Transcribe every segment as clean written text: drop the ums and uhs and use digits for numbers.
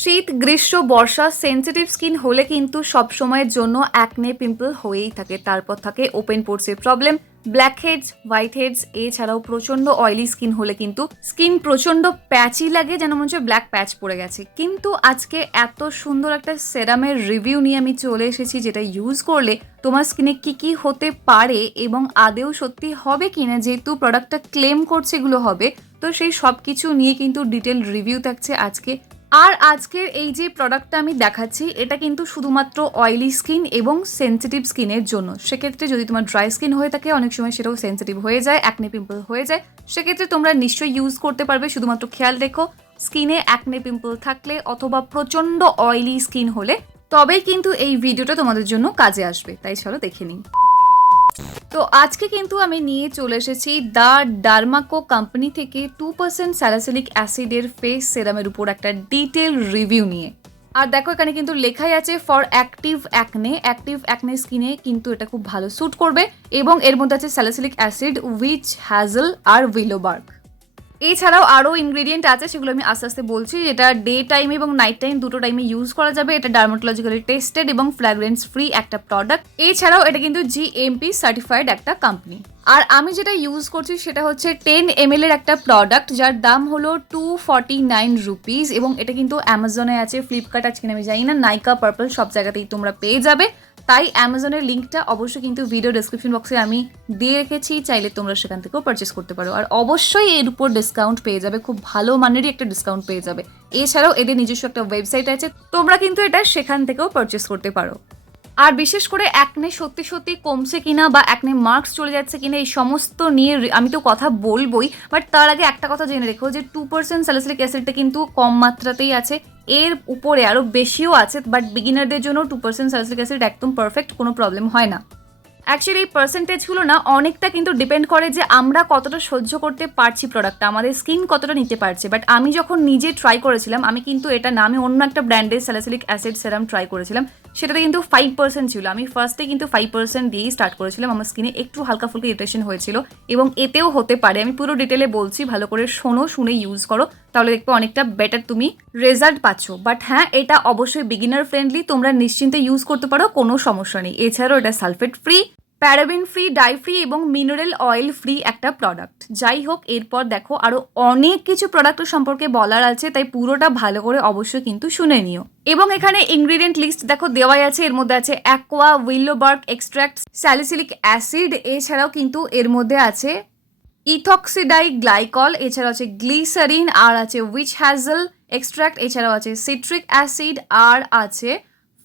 শীত গ্রীষ্ম বর্ষা sensitive skin হলে কিন্তু সব সময়ের জন্য অ্যাকনে পিম্পল হয়েই থাকে। তারপর থাকে ওপেন পোর্সের problem, blackheads, whiteheads. এছাড়াও প্রচন্ড অয়েলি স্কিন হলে কিন্তু স্কিন প্রচন্ড প্যাচি লাগে, যেন মনে হচ্ছে ব্ল্যাক প্যাচ পড়ে গেছে। কিন্তু আজকে এত সুন্দর একটা সেরামের রিভিউ নিয়ে আমি চলে এসেছি, যেটা ইউজ করলে তোমার স্কিনে কি কি হতে পারে এবং আদেও সত্যি হবে কিনা, যেহেতু প্রোডাক্টটা ক্লেম করছে এগুলো হবে, তো সেই সব কিছু নিয়ে কিন্তু ডিটেল রিভিউ থাকছে আজকে। আর আজকের এই যে প্রোডাক্টটা আমি দেখাচ্ছি, এটা কিন্তু শুধুমাত্র অয়েলি স্কিন এবং সেন্সিটিভ স্কিনের জন্য। সেক্ষেত্রে যদি তোমার ড্রাই স্কিন হয়ে থাকে, অনেক সময় সেটাও সেন্সিটিভ হয়ে যায়, অ্যাকনে পিম্পল হয়ে যায়, সেক্ষেত্রে তোমরা নিশ্চয়ই ইউজ করতে পারবে। শুধুমাত্র খেয়াল রেখো, স্কিনে অ্যাকনে পিম্পল থাকলে অথবা প্রচন্ড অয়েলি স্কিন হলে তবেই কিন্তু এই ভিডিওটা তোমাদের জন্য কাজে আসবে। তাই চলো দেখে নিই। তো আজকে কিন্তু আমি নিয়ে চলে এসেছি দ্য ডার্মাকো কোম্পানি থেকে 2% স্যালিসিলিক অ্যাসিডের ফেস সেরামের উপর একটা ডিটেল রিভিউ নিয়ে। আর দেখো এখানে কিন্তু লেখাই আছে ফর অ্যাক্টিভ অ্যাকনে স্কিনে কিন্তু এটা খুব ভালো স্যুট করবে। এবং এর মধ্যে আছে salicylic acid, which hazel R উইলো bark. এছাড়াও আরও ইনগ্রিডিয়েন্ট আছে, সেগুলো আমি আস্তে আস্তে বলছি। এটা ডে টাইম এবং নাইট টাইম দুটো টাইমে ইউজ করা যাবে। এটা ডার্মাটোলজিক্যালি টেস্টেড এবং ফ্র্যাগ্রেন্স ফ্রি একটা প্রোডাক্ট। এছাড়াও এটা কিন্তু জিএমপি সার্টিফাইড একটা কোম্পানি। আর আমি যেটা ইউজ করছি সেটা হচ্ছে 10 ml এর একটা প্রোডাক্ট, যার দাম হলো 249 রুপিস। এবং এটা কিন্তু অ্যামাজনে আছে, ফ্লিপকার্ট আছে কিনা আমি জানি না, নাইকা, পার্পল সব জায়গাতেই তোমরা পেয়ে যাবে। তাই অ্যামাজনের লিঙ্কটা অবশ্যই কিন্তু ভিডিও ডেসক্রিপশন বক্সে আমি দিয়ে রেখেছি, চাইলে তোমরা সেখান থেকেও পারচেস করতে পারো। আর অবশ্যই এর উপর ডিসকাউন্ট পেয়ে যাবে, খুব ভালো মানেরই একটা ডিসকাউন্ট পেয়ে যাবে। এছাড়াও এদের নিজস্ব একটা ওয়েবসাইট আছে, তোমরা কিন্তু এটা সেখান থেকেও পারচেস করতে পারো। আর বিশেষ করে অ্যাকনে সত্যি সত্যি কমছে কিনা বা অ্যাকনে মার্কস চলে যাচ্ছে কিনা, এই সমস্ত নিয়ে আমি তো কথা বলবোই। বাট তার আগে একটা কথা জেনে রেখো যে 2% স্যালিসিলিক অ্যাসিডটা কিন্তু কম মাত্রাতেই আছে, এর উপরে আরও বেশিও আছে। বাট বিগিনারদের জন্য 2% স্যালিসিলিক অ্যাসিড একদম পারফেক্ট, কোনো প্রবলেম হয় না। অ্যাকচুয়ালি এই পার্সেন্টেজগুলো না অনেকটা কিন্তু ডিপেন্ড করে যে আমরা কতটা সহ্য করতে পারছি প্রোডাক্টটা, আমাদের স্কিন কতটা নিতে পারছে। বাট আমি যখন নিজে ট্রাই করেছিলাম, আমি কিন্তু এটা না, আমি অন্য একটা ব্র্যান্ডের স্যালিসিলিক অ্যাসিড সেরাম ট্রাই করেছিলাম, সেটাতে কিন্তু 5% ছিল। আমি ফার্স্টে কিন্তু 5% দিয়েই স্টার্ট করেছিলাম, আমার স্কিনে একটু হালকা ফুলকা ইরিটেশন হয়েছিল। এবং এতেও হতে পারে, আমি পুরো ডিটেলে বলছি, ভালো করে শোনো, শুনে ইউজ করো, তাহলে দেখবে অনেকটা বেটার তুমি রেজাল্ট পাচ্ছ। বাট হ্যাঁ, এটা অবশ্যই বিগিনার ফ্রেন্ডলি, তোমরা নিশ্চিন্তে ইউজ করতে পারো, কোনো সমস্যা নেই। এছাড়াও এটা sulphate free, paraben free, die free এবং মিনারেল অয়েল ফ্রি একটা প্রোডাক্ট। যাই হোক, এরপর দেখো আরও অনেক কিছু প্রোডাক্ট সম্পর্কে বলার আছে, তাই পুরোটা ভালো করে অবশ্যই কিন্তু শুনে নিও। এবং এখানে ইনগ্রিডিয়েন্ট লিস্ট দেখো দেওয়াই আছে, এর মধ্যে আছে aqua, willow bark extract, salicylic acid, এছাড়াও কিন্তু এর মধ্যে আছে ইথক্সিডাই গ্লাইকল, এছাড়াও আছে গ্লিসারিন, আর আছে উইচ হ্যাজেল এক্সট্র্যাক্ট, এছাড়াও আছে সিট্রিক অ্যাসিড, আর আছে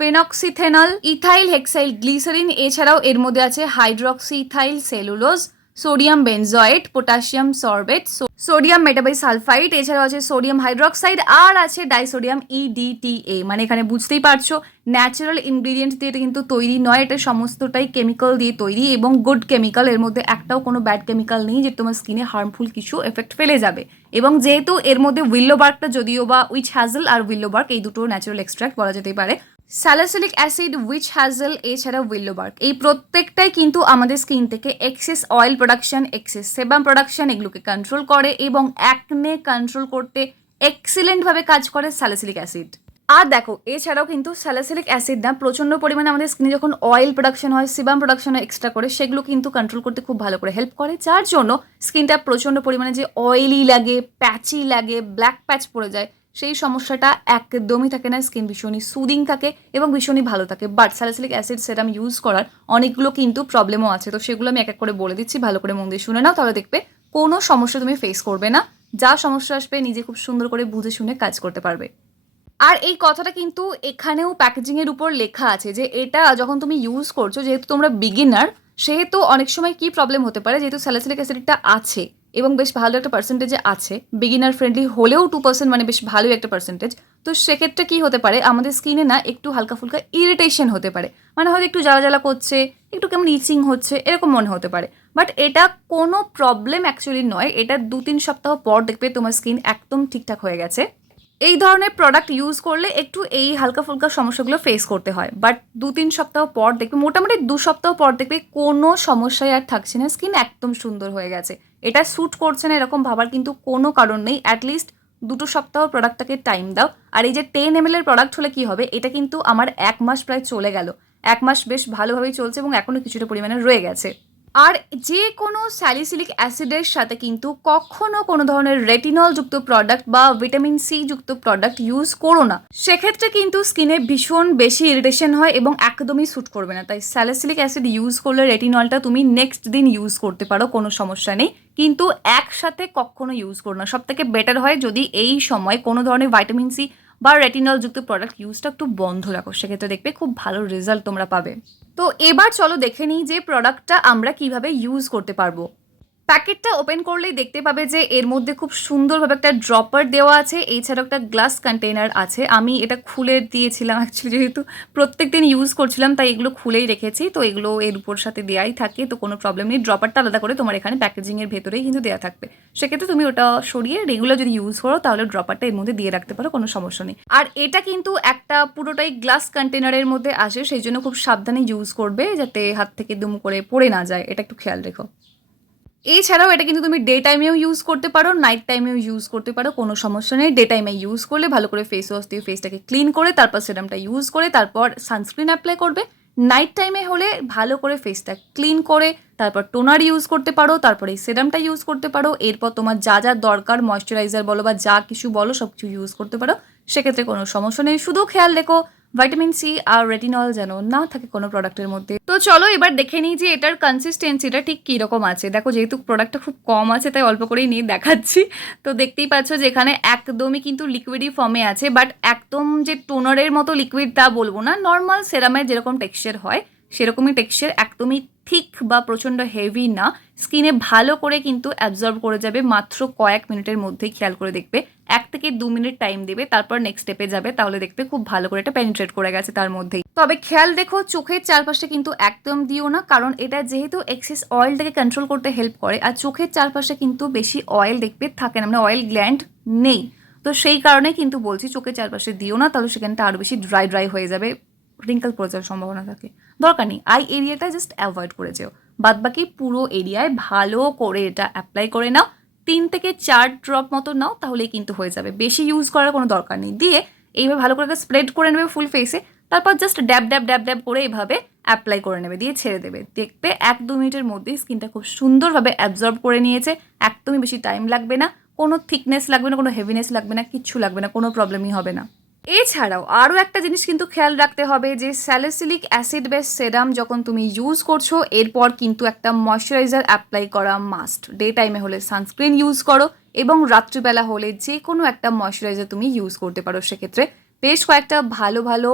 ফেনক্সিথেনল, ইথাইল হেক্সাইল গ্লিসারিন, এছাড়াও এর মধ্যে আছে hydroxyethyl cellulose, sodium benzoate, potassium sorbate, sodium metabisulphite, এছাড়াও আছে সোডিয়াম হাইড্রক্সাইড, আর আছে ডাইসোডিয়াম ইডিটিএ। মানে এখানে বুঝতেই পারছো ন্যাচারাল ইনগ্রিডিয়েন্ট দিয়ে এটা কিন্তু তৈরি নয়, এটা সমস্তটাই কেমিক্যাল দিয়ে তৈরি এবং গুড কেমিক্যাল। এর মধ্যে একটাও কোনো ব্যাড কেমিক্যাল নেই যে তোমার স্কিনে হার্মফুল কিছু এফেক্ট ফেলে যাবে। এবং যেহেতু এর মধ্যে উইলো বার্কটা, যদিও বা উইচ হ্যাজেল আর উইলো বার্ক এই দুটো ন্যাচারাল এক্সট্রাক্ট বলা যেতেই পারে, স্যালিসিলিক অ্যাসিড, উইচ হ্যাজেল এছাড়া উইলো বার্ক, এই প্রত্যেকটাই কিন্তু আমাদের স্কিন থেকে excess oil production, excess sebum production এগুলোকে কন্ট্রোল করে এবং অ্যাকনে কন্ট্রোল করতে এক্সিলেন্টভাবে কাজ করে স্যালিসিলিক অ্যাসিড। আর দেখো এছাড়াও কিন্তু স্যালিসিলিক অ্যাসিড না প্রচণ্ড পরিমাণে আমাদের স্কিনে যখন অয়েল প্রোডাকশন হয়, সিবাম প্রোডাকশন হয় এক্সট্রা করে, সেগুলো কিন্তু কন্ট্রোল করতে খুব ভালো করে হেল্প করে, যার জন্য স্কিনটা প্রচণ্ড পরিমাণে যে অয়েলি লাগে, প্যাচি লাগে, ব্ল্যাক প্যাচ পড়ে যায়, সেই সমস্যাটা একদমই থাকে না। স্কিন ভীষণই সুদিং থাকে এবং ভীষণই ভালো থাকে। But salicylic acid serum use করার অনেকগুলো কিন্তু প্রবলেমও আছে, তো সেগুলো আমি এক এক করে বলে দিচ্ছি, ভালো করে মন দিয়ে শুনে নাও, তাহলে দেখবে কোনো সমস্যা তুমি ফেস করবে না। যা সমস্যা আসবে নিজে খুব সুন্দর করে বুঝে শুনে কাজ করতে পারবে। আর এই কথাটা কিন্তু এখানেও প্যাকেজিংয়ের উপর লেখা আছে যে এটা যখন তুমি ইউজ করছো, যেহেতু তোমরা বিগিনার, সেহেতু অনেক সময় কি প্রবলেম হতে পারে, যেহেতু স্যালিসিলিক অ্যাসিডটা আছে এবং বেশ ভালো একটা পার্সেন্টেজে আছে, বিগিনার ফ্রেন্ডলি হলেও 2% মানে বেশ ভালোই একটা পার্সেন্টেজ, তো সেক্ষেত্রে কি হতে পারে, আমাদের স্কিনে না একটু হালকা ফুলকা ইরিটেশন হতে পারে, মানে হয়তো একটু জ্বালা জ্বালা করছে, একটু কেমন ইচিং হচ্ছে, এরকম মনে হতে পারে। বাট এটা কোনো প্রবলেম অ্যাকচুয়ালি নয়, এটা 2-3 সপ্তাহ পর দেখবে তোমার স্কিন একদম ঠিকঠাক হয়ে গেছে। এই ধরনের প্রোডাক্ট ইউজ করলে একটু এই হালকা ফুলকা সমস্যাগুলো ফেস করতে হয়, বাট 2-3 সপ্তাহ পর দেখবে, মোটামুটি 2 সপ্তাহ পর দেখবে কোনো সমস্যাই আর থাকছে না, স্কিন একদম সুন্দর হয়ে গেছে। এটা স্যুট করছে না এরকম ভাবার কিন্তু কোনো কারণ নেই। অ্যাটলিস্ট 2 সপ্তাহ প্রোডাক্টটাকে টাইম দাও। আর এই যে 10 ml এর প্রোডাক্ট হলে কি হবে, এটা কিন্তু আমার 1 মাস প্রায় চলে গেল, 1 মাস বেশ ভালোভাবেই চলছে এবং এখনও কিছুটা পরিমাণে রয়ে গেছে। আর যে কোনো স্যালিসিলিক অ্যাসিডের সাথে কিন্তু কখনো কোনো ধরনের রেটিনল যুক্ত প্রোডাক্ট বা ভিটামিন সি যুক্ত প্রোডাক্ট ইউজ করো না, সেক্ষেত্রে কিন্তু স্কিনে ভীষণ বেশি ইরিটেশন হয় এবং একদমই স্যুট করবে না। তাই স্যালিসিলিক অ্যাসিড ইউজ করলে রেটিনলটা তুমি নেক্সট দিন ইউজ করতে পারো, কোনো সমস্যা নেই, কিন্তু একসাথে কখনো ইউজ করো না। সব থেকে বেটার হয় যদি এই সময় কোনো ধরনের ভাইটামিন সি বা রেটিনল যুক্ত প্রোডাক্ট ইউজটা একটু বন্ধ রাখো, সেক্ষেত্রে দেখবে খুব ভালো রেজাল্ট তোমরা পাবে। তো এবার চলো দেখে নিই যে প্রোডাক্টটা আমরা কিভাবে ইউজ করতে পারবো। প্যাকেটটা ওপেন করলেই দেখতে পাবে যে এর মধ্যে খুব সুন্দরভাবে একটা ড্রপার দেওয়া আছে, এছাড়াও একটা গ্লাস কন্টেনার আছে। আমি এটা খুলে দিয়েছিলাম অ্যাকচুয়ালি, যেহেতু প্রত্যেক দিন ইউজ করছিলাম তাই এগুলো খুলেই রেখেছি, তো এগুলো এর উপর সাথে দেওয়াই থাকে, তো কোনো প্রবলেম নেই। ড্রপারটা আলাদা করে তোমার এখানে প্যাকেজিংয়ের ভেতরেই কিন্তু দেওয়া থাকবে, সেক্ষেত্রে তুমি ওটা সরিয়ে রেগুলার যদি ইউজ করো তাহলে ড্রপারটা এর মধ্যে দিয়ে রাখতে পারো, কোনো সমস্যা নেই। আর এটা কিন্তু একটা পুরোটাই গ্লাস কন্টেনারের মধ্যে আসে, সেই জন্য খুব সাবধানে ইউজ করবে যাতে হাত থেকে দুম করে পড়ে না যায়, এটা একটু খেয়াল রেখো। এছাড়াও এটা কিন্তু তুমি ডে টাইমেও ইউজ করতে পারো, নাইট টাইমেও ইউজ করতে পারো, কোনো সমস্যা নেই। ডে টাইমে ইউজ করলে ভালো করে ফেস ওয়াশ দিয়ে ফেসটাকে ক্লিন করে তারপর সেরামটা ইউজ করে তারপর সানস্ক্রিন অ্যাপ্লাই করবে। নাইট টাইমে হলে ভালো করে ফেসটা ক্লিন করে তারপর টোনার ইউজ করতে পারো, তারপর এই সেরামটা ইউজ করতে পারো। এরপর তোমার যা যা দরকার ময়শ্চারাইজার বলো বা যা কিছু বলো সব কিছু ইউজ করতে পারো, সেক্ষেত্রে কোনো সমস্যা নেই। শুধু খেয়াল রেখো ভাইটামিন সি আর রেটিনল যেন না থাকে কোনো প্রোডাক্টের মধ্যে। তো চলো এবার দেখে নিই যে এটার কনসিস্টেন্সিটা ঠিক কীরকম আছে। দেখো যেহেতু প্রোডাক্টটা খুব কম আছে তাই অল্প করেই নিয়ে দেখাচ্ছি। তো দেখতেই পাচ্ছ যে এখানে একদমই কিন্তু লিকুইডই ফর্মে আছে, বাট একদম যে টোনারের মতো লিকুইড তা বলবো না, নর্মাল সেরামের যেরকম টেক্সচার হয় সেরকমই টেক্সচার, একদমই থিক বা প্রচণ্ড হেভি না। স্কিনে ভালো করে কিন্তু অ্যাবজর্ব করে যাবে মাত্র কয়েক মিনিটের মধ্যেই, খেয়াল করে দেখবে 1 থেকে 2 মিনিট টাইম দেবে, তারপর নেক্সট স্টেপে যাবে, তাহলে দেখবে খুব ভালো করে এটা পেনিট্রেট করে গেছে তার মধ্যেই। তবে খেয়াল দেখো চোখের চারপাশে কিন্তু একদম দিও না, কারণ এটা যেহেতু এক্সেস অয়েলটাকে কন্ট্রোল করতে হেল্প করে আর চোখের চারপাশে কিন্তু বেশি অয়েল দেখবে থাকে না, মানে অয়েল গ্ল্যান্ড নেই, তো সেই কারণে কিন্তু বলছি চোখের চারপাশে দিও না, তাহলে সেখানটা আরও বেশি ড্রাই হয়ে যাবে, রিঙ্কেল পড়ে যাওয়ার সম্ভাবনা থাকে। দরকার নেই, আই এরিয়াটা জাস্ট অ্যাভয়েড করে যেও, বাদবাকি পুরো এরিয়ায় ভালো করে এটা অ্যাপ্লাই করে নাও। 3 থেকে 4 ড্রপ মতো নাও, তাহলেই কিন্তু হয়ে যাবে, বেশি ইউজ করার কোনো দরকার নেই। দিয়ে এইভাবে ভালো করে স্প্রেড করে নেবে ফুল ফেসে, তারপর জাস্ট ড্যাব ড্যাব ড্যাব ড্যাব করে এইভাবে অ্যাপ্লাই করে নেবে, দিয়ে ছেড়ে দেবে। দেখবে 1-2 মিনিটের মধ্যেই স্কিনটা খুব সুন্দরভাবে অ্যাবজর্ব করে নিয়েছে, একদমই বেশি টাইম লাগবে না, কোনো থিকনেস লাগবে না, কোনো হেভিনেস লাগবে না, কিচ্ছু লাগবে না, কোনো প্রবলেমই হবে না। এছাড়াও আরও একটা জিনিস কিন্তু খেয়াল রাখতে হবে যে স্যালিসিলিক অ্যাসিড বেস সেরাম যখন তুমি ইউজ করছো এরপর কিন্তু একটা ময়শ্চারাইজার অ্যাপ্লাই করা মাস্ট। ডে টাইমে হলে সানস্ক্রিন ইউজ করো এবং রাত্রিবেলা হলে যে কোনো একটা ময়শ্চারাইজার তুমি ইউজ করতে পারো। সেক্ষেত্রে বেশ কয়েকটা ভালো ভালো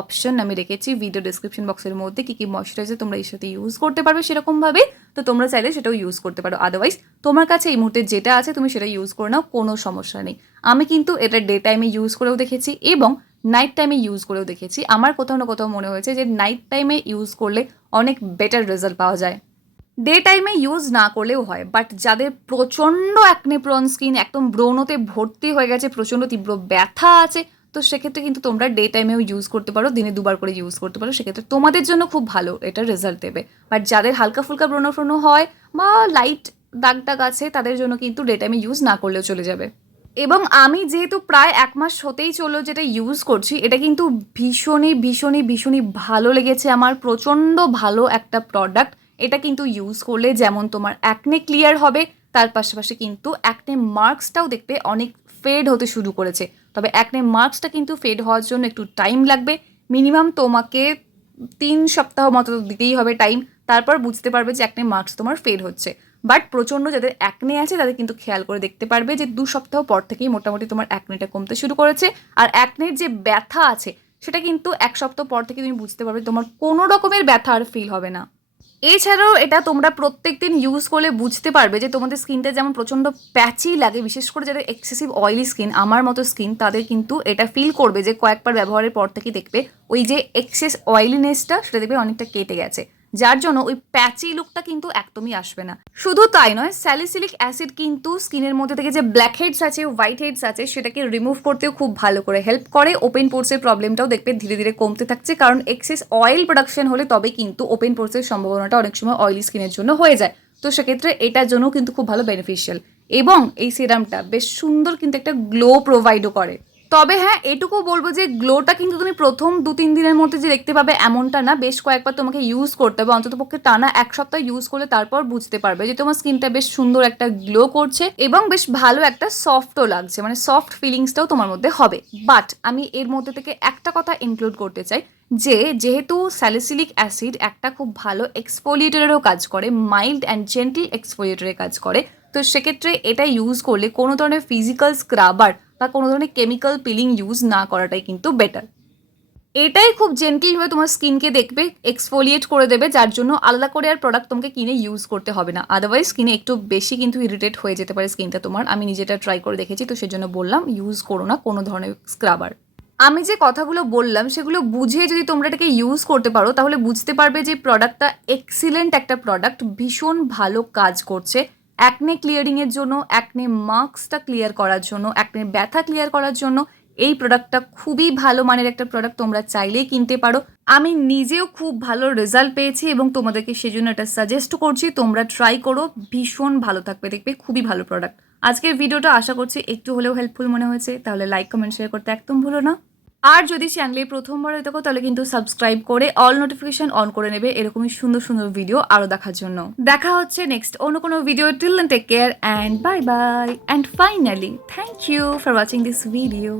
অপশন আমি রেখেছি ভিডিও ডিসক্রিপশন বক্সের মধ্যে, কী কী ময়শ্চারাইজার তোমরা এর সাথে ইউজ করতে পারবে সেরকমভাবে, তো তোমরা চাইলে সেটাও ইউজ করতে পারো। আদারওয়াইজ তোমার কাছে এই মুহূর্তে যেটা আছে তুমি সেটা ইউজ করে নাও, কোনো সমস্যা নেই। আমি কিন্তু এটা ডে টাইমে ইউজ করেও দেখেছি এবং নাইট টাইমে ইউজ করেও দেখেছি, আমার কোথাও না কোথাও মনে হয়েছে যে নাইট টাইমে ইউজ করলে অনেক বেটার রেজাল্ট পাওয়া যায়। ডে টাইমে ইউজ না করলেও হয়, বাট যাদের প্রচণ্ড অ্যাকনে প্রন স্কিন, একদম ব্রণতে ভর্তি হয়ে গেছে, প্রচণ্ড তীব্র ব্যথা আছে, তো সেক্ষেত্রে কিন্তু তোমরা ডে টাইমেও ইউজ করতে পারো, দিনে 2 বার করে ইউজ করতে পারো, সেক্ষেত্রে তোমাদের জন্য খুব ভালো এটা রেজাল্ট দেবে। বাট যাদের হালকা ফুলকা ব্রণ হয় বা লাইট দাগ দাগ আছে তাদের জন্য কিন্তু ডে টাইমে ইউজ না করলেও চলে যাবে। এবং আমি যেহেতু প্রায় 1 মাস হতেই চললো যেটা ইউজ করছি, এটা কিন্তু ভীষণই ভীষণই ভীষণই ভালো লেগেছে আমার, প্রচণ্ড ভালো একটা প্রোডাক্ট। এটা কিন্তু ইউজ করলে যেমন তোমার অ্যাকনে ক্লিয়ার হবে, তার পাশাপাশি কিন্তু অ্যাকনে মার্কসটাও দেখবে অনেক ফেড হতে শুরু করেছে। তবে অ্যাকনে মার্কসটা কিন্তু ফেড হওয়ার জন্য একটু টাইম লাগবে, মিনিমাম তোমাকে 3 সপ্তাহ মতো দিতেই হবে টাইম, তারপর বুঝতে পারবে যে অ্যাকনে মার্কস তোমার ফেড হচ্ছে। বাট প্রচণ্ড যাদের অ্যাকনে আছে তাদের কিন্তু খেয়াল করে দেখতে পারবে যে 2 সপ্তাহ পর থেকেই মোটামুটি তোমার অ্যাকনেটা কমতে শুরু করেছে, আর অ্যাকনের যে ব্যথা আছে সেটা কিন্তু 1 সপ্তাহ পর থেকে তুমি বুঝতে পারবে, তোমার কোনো রকমের ব্যথা আর ফিল হবে না। এছাড়াও এটা তোমরা প্রত্যেকদিন ইউজ করলে বুঝতে পারবে যে তোমাদের স্কিনটা যেমন প্রচণ্ড প্যাচি লাগে, বিশেষ করে যাদের এক্সেসিভ অয়েলি স্কিন আমার মতো স্কিন, তাদের কিন্তু এটা ফিল করবে যে কয়েকবার ব্যবহারের পর থেকে দেখবে ওই যে এক্সেস অয়েলিনেসটা সেটা দেখবে অনেকটা কেটে গেছে, যার জন্য ওই প্যাচি লুকটা কিন্তু একদমই আসবে না। শুধু তাই নয়, স্যালিসিলিক অ্যাসিড কিন্তু স্কিনের মধ্যে থেকে যে ব্ল্যাক হেডস আছে, হোয়াইট হেডস আছে, সেটাকে রিমুভ করতেও খুব ভালো করে হেল্প করে। ওপেন পোর্সের প্রবলেমটাও দেখবে ধীরে ধীরে কমতে থাকছে, কারণ এক্সেস অয়েল প্রোডাকশন হলে তবে কিন্তু ওপেন পোর্সের সম্ভাবনাটা অনেক সময় অয়েলি স্কিনের জন্য হয়ে যায়, তো সেক্ষেত্রে এটার জন্য কিন্তু খুব ভালো বেনিফিশিয়াল। এবং এই সিরামটা বেশ সুন্দর কিন্তু একটা গ্লো প্রোভাইডও করে। তবে হ্যাঁ, এটুকু বলবো যে গ্লোটা কিন্তু তুমি প্রথম 2-3 দিনের মধ্যে যে দেখতে পাবে এমনটা না, বেশ কয়েকবার তোমাকে ইউজ করতে হবে, অন্ততপক্ষে টানা 1 সপ্তাহ ইউজ করলে তারপর বুঝতে পারবে যে তোমার স্কিনটা বেশ সুন্দর একটা গ্লো করছে এবং বেশ ভালো একটা সফটও লাগছে, মানে সফট ফিলিংসটাও তোমার মধ্যে হবে। বাট আমি এর মধ্যে থেকে একটা কথা ইনক্লুড করতে চাই যে যেহেতু স্যালিসিলিক অ্যাসিড একটা খুব ভালো এক্সফোলিয়েটরেরও কাজ করে, মাইল্ড অ্যান্ড জেন্টল এক্সফোলিয়েটরের কাজ করে, তো সেক্ষেত্রে এটা ইউজ করলে কোনো ধরনের ফিজিক্যাল স্ক্রাবার বা কোনো ধরনের কেমিক্যাল পিলিং ইউজ না করাটাই কিন্তু বেটার। এটাই খুব জেন্টলভাবে তোমার স্কিনকে দেখবে এক্সফোলিয়েট করে দেবে, যার জন্য আলাদা করে আর প্রোডাক্ট তোমাকে কিনে ইউজ করতে হবে না। আদারওয়াইজ স্কিনে একটু বেশি কিন্তু ইরিটেট হয়ে যেতে পারে স্কিনটা তোমার। আমি নিজেটা ট্রাই করে দেখেছি, তো সেজন্য বললাম ইউজ করো না কোনো ধরনের স্ক্রাবার। আমি যে কথাগুলো বললাম সেগুলো বুঝে যদি তোমরা এটাকে ইউজ করতে পারো তাহলে বুঝতে পারবে যে প্রোডাক্টটা এক্সিলেন্ট একটা প্রোডাক্ট, ভীষণ ভালো কাজ করছে অ্যাকনে ক্লিয়ারিংয়ের জন্য, অ্যাকনে মার্কসটা ক্লিয়ার করার জন্য, অ্যাকনে ব্যথা ক্লিয়ার করার জন্য। এই প্রোডাক্টটা খুবই ভালো মানের একটা প্রোডাক্ট, তোমরা চাইলেই কিনতে পারো। আমি নিজেও খুব ভালো রেজাল্ট পেয়েছি এবং তোমাদেরকে সেজন্য এটা সাজেস্ট করছি, তোমরা ট্রাই করো, ভীষণ ভালো থাকবে, দেখবে খুবই ভালো প্রোডাক্ট। আজকের ভিডিওটা আশা করছি একটু হলেও হেল্পফুল মনে হয়েছে, তাহলে লাইক কমেন্ট শেয়ার করতে একদম ভুলো না। আর যদি চ্যানেলে প্রথমবার হয়ে থাকো তাহলে কিন্তু সাবস্ক্রাইব করে অল নোটিফিকেশন অন করে নেবে এরকমই সুন্দর সুন্দর ভিডিও আরো দেখার জন্য। দেখা হচ্ছে নেক্সট অন্য কোনো video. Till then take care and bye bye, and finally thank you for watching this video.